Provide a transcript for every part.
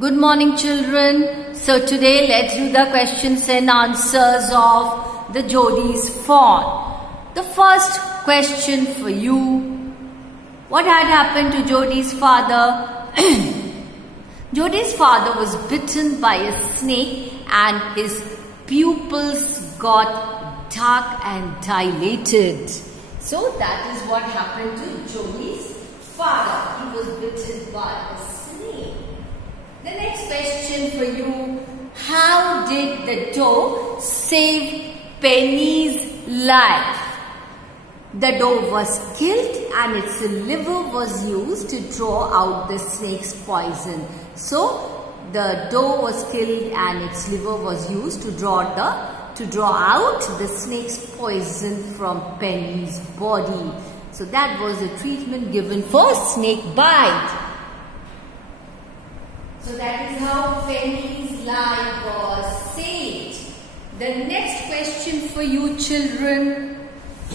Good morning, children. So today let's do the questions and answers of the Jody's fawn. The first question for you. What had happened to Jody's father? Jody's father was bitten by a snake and his pupils got dark and dilated. So that is what happened to Jody's father. He was bitten by a snake. The next question for you. How did the doe save Penny's life? The doe was killed and its liver was used to draw out the snake's poison. So the doe was killed and its liver was used to draw out the snake's poison from Penny's body. So that was the treatment given for snake bite. So that is how Penny's life was saved. The next question for you, children.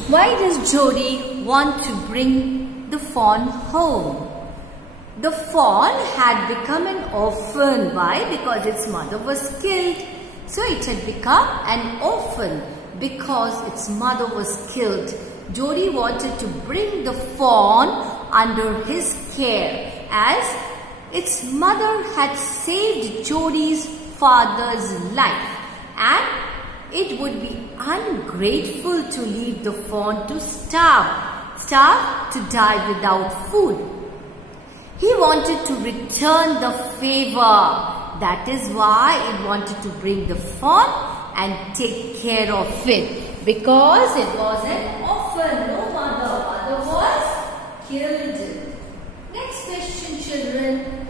Why does Jody want to bring the fawn home? The fawn had become an orphan. Why? Because its mother was killed. So it had become an orphan because its mother was killed. Jody wanted to bring the fawn under his care as its mother had saved Jody's father's life and it would be ungrateful to leave the fawn to starve to die without food. He wanted to return the favor. That is why it wanted to bring the fawn and take care of it. Because it was an orphan, no mother. Mother was killed. Next question, children.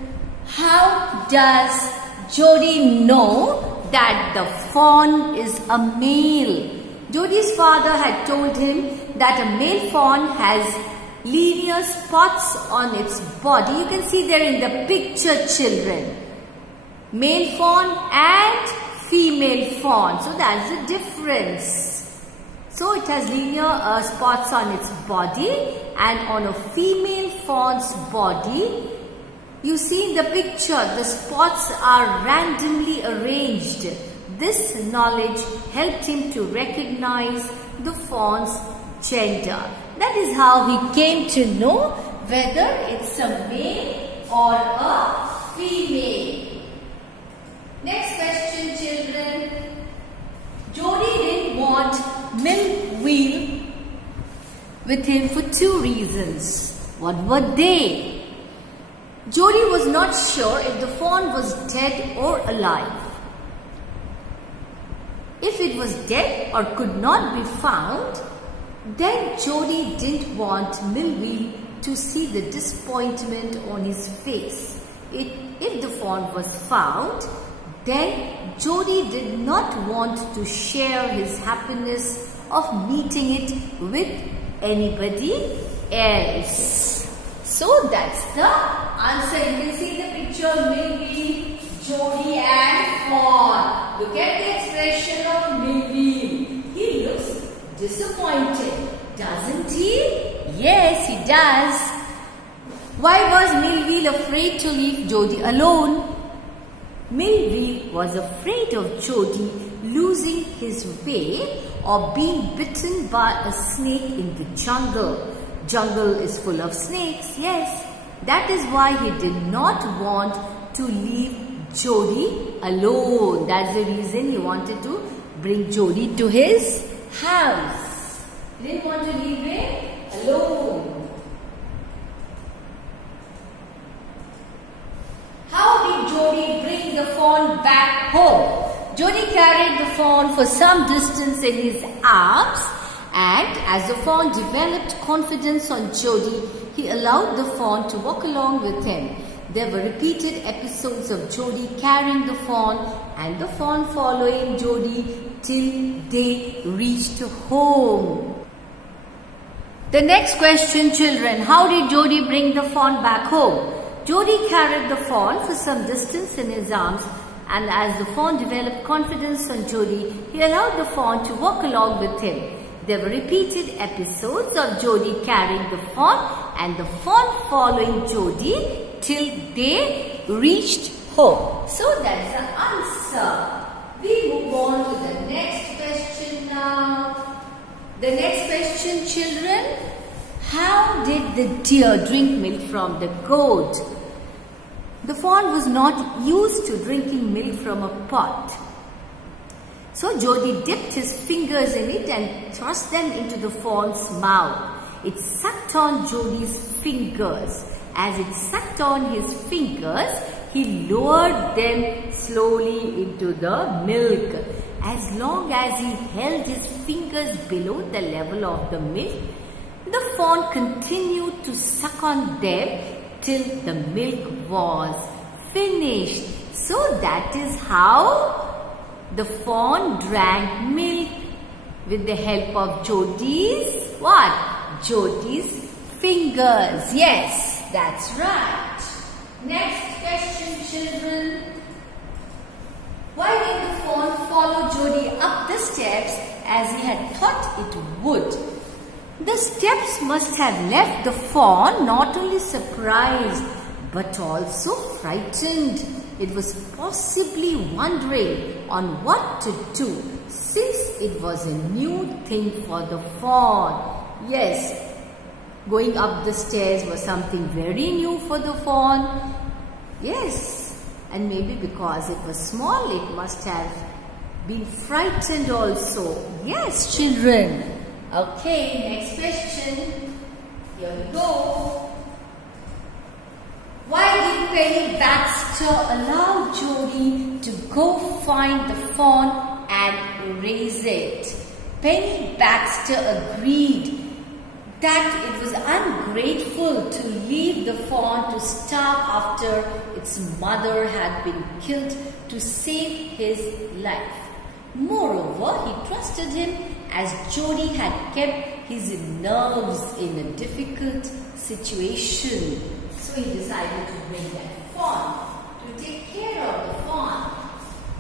How does Jody know that the fawn is a male? Jody's father had told him that a male fawn has linear spots on its body. You can see there in the picture, children. Male fawn and female fawn. So that's the difference. So it has linear spots on its body, and on a female fawn's body, you see in the picture, the spots are randomly arranged. This knowledge helped him to recognize the fawn's gender. That is how he came to know whether it's a male or a female. Next question, children. Jody didn't want Millville with him for two reasons. What were they? Jody was not sure if the fawn was dead or alive. If it was dead or could not be found, then Jody didn't want Millville to see the disappointment on his face. If the fawn was found, then Jody did not want to share his happiness of meeting it with anybody else. So that's the answer. You can see the picture, Millville, Jody and fawn. Look at the expression of Millville. He looks disappointed, doesn't he? Yes, he does. Why was Millville afraid to leave Jody alone? Millville was afraid of Jody losing his way or being bitten by a snake in the jungle. Jungle is full of snakes, yes. That is why he did not want to leave Jody alone. That's the reason he wanted to bring Jody to his house. He didn't want to leave him alone. How did Jody bring the fawn back home? Jody carried the fawn for some distance in his arms, and as the fawn developed confidence on Jody, he allowed the fawn to walk along with him. There were repeated episodes of Jody carrying the fawn and the fawn following Jody till they reached home. The next question, children. How did Jody bring the fawn back home? Jody carried the fawn for some distance in his arms, and as the fawn developed confidence on Jody, he allowed the fawn to walk along with him. There were repeated episodes of Jody carrying the fawn and the fawn following Jody till they reached home. So that's the answer. We move on to the next question now. The next question, children. How did the deer drink milk from the goat? The fawn was not used to drinking milk from a pot. So Jody dipped his fingers in it and thrust them into the fawn's mouth. It sucked on Jody's fingers. As it sucked on his fingers, he lowered them slowly into the milk. As long as he held his fingers below the level of the milk, the fawn continued to suck on them till the milk was finished. So that is how the fawn drank milk with the help of Jody's what? Jody's fingers. Yes, that's right. Next question, children. Why did the fawn follow Jody up the steps as he had thought it would? The steps must have left the fawn not only surprised but also frightened. It was possibly wondering on what to do since it was a new thing for the fawn. Yes, going up the stairs was something very new for the fawn. Yes, and maybe because it was small, it must have been frightened also. Yes, children. Okay, next question. Here we go. Why did Penny Baxter allow Jody to go find the fawn and raise it? Penny Baxter agreed that it was ungrateful to leave the fawn to starve after its mother had been killed to save his life. Moreover, he trusted him as Jody had kept his nerves in a difficult situation. So he decided to bring that fawn to take care of the fawn.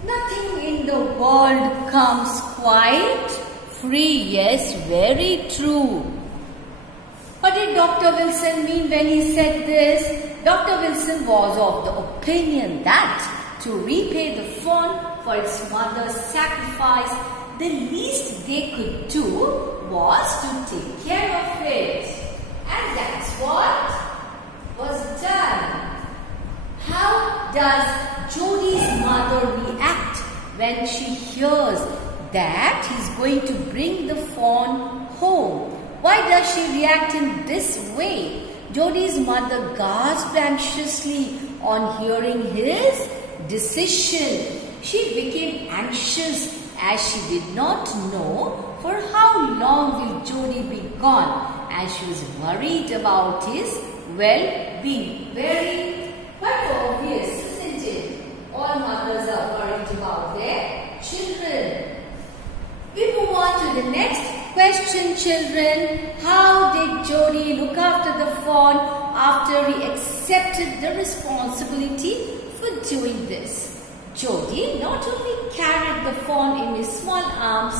Nothing in the world comes quite free. Yes, very true. What did Dr. Wilson mean when he said this? Dr. Wilson was of the opinion that to repay the fawn for its mother's sacrifice, the least they could do was to take care of it. And that's what was done. How does Jody's mother react when she hears that he's going to bring the fawn home? Why does she react in this way? Jody's mother gasped anxiously on hearing his decision. She became anxious as she did not know for how long will Jody be gone, and she was worried about his well-being. Very quite obvious, isn't it? All mothers are worried about their children. We move on to the next question, children. How did Jody look after the fawn after he accepted the responsibility for doing this? Jody not only carried the fawn in his small arms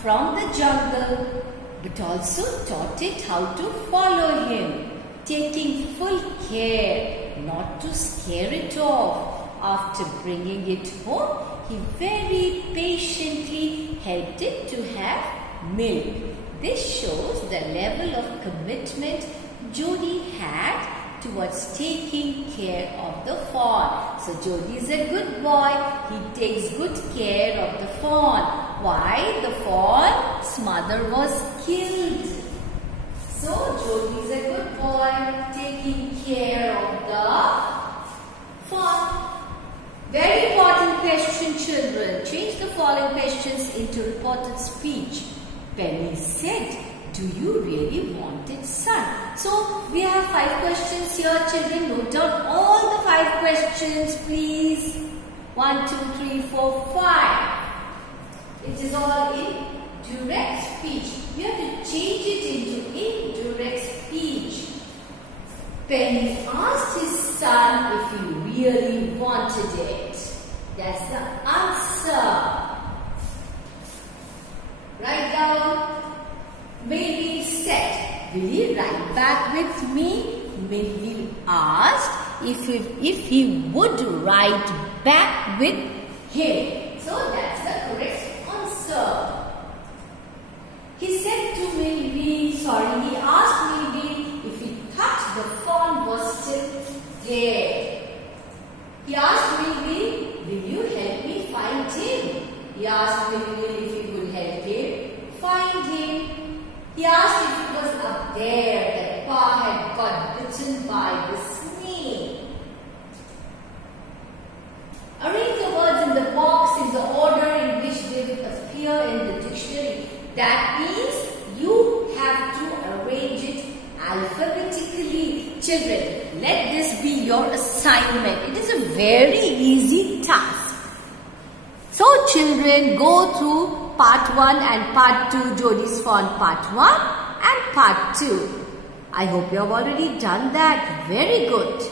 from the jungle, but also taught it how to follow him, taking full care not to scare it off. After bringing it home, he very patiently helped it to have milk. This shows the level of commitment Jody had towards taking care of the fawn. So Jody is a good boy. He takes good care of the fawn. Why? The fawn's mother was killed. So Jody is a good boy taking care of the fawn. Very important question, children. Change the following questions into reported speech. Penny said, "Do you really want it, son?" So we have 5 questions here, children. Note down all the 5 questions, please. 1, 2, 3, 4, 5. It is all in direct speech. You have to change it into indirect speech. Penny asked his son if he really wanted it. That's the answer. Write down. Maybe said, "Will you ride back with me?" Maybe asked, if he would write back with him. So that's the correct answer. He said to Milby, he asked Milby if he thought the fawn was still there. He asked Milby, will you help me find him? He asked Milby if he would help him find him. He asked if it was up there that Pa had got bitten by the snake. Arrange the words in the box in the order in which they will appear in the dictionary. That means you have to arrange it alphabetically. Children, let this be your assignment. It is a very easy task. So children, go through part 1 and part 2, Jodi's Fawn part 1 and part 2. I hope you have already done that. Very good.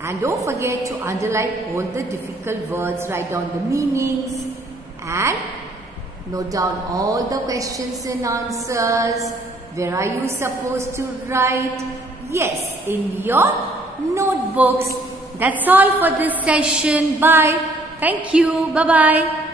And don't forget to underline all the difficult words, write down the meanings and note down all the questions and answers. Where are you supposed to write? Yes, in your notebooks. That's all for this session. Bye. Thank you. Bye-bye.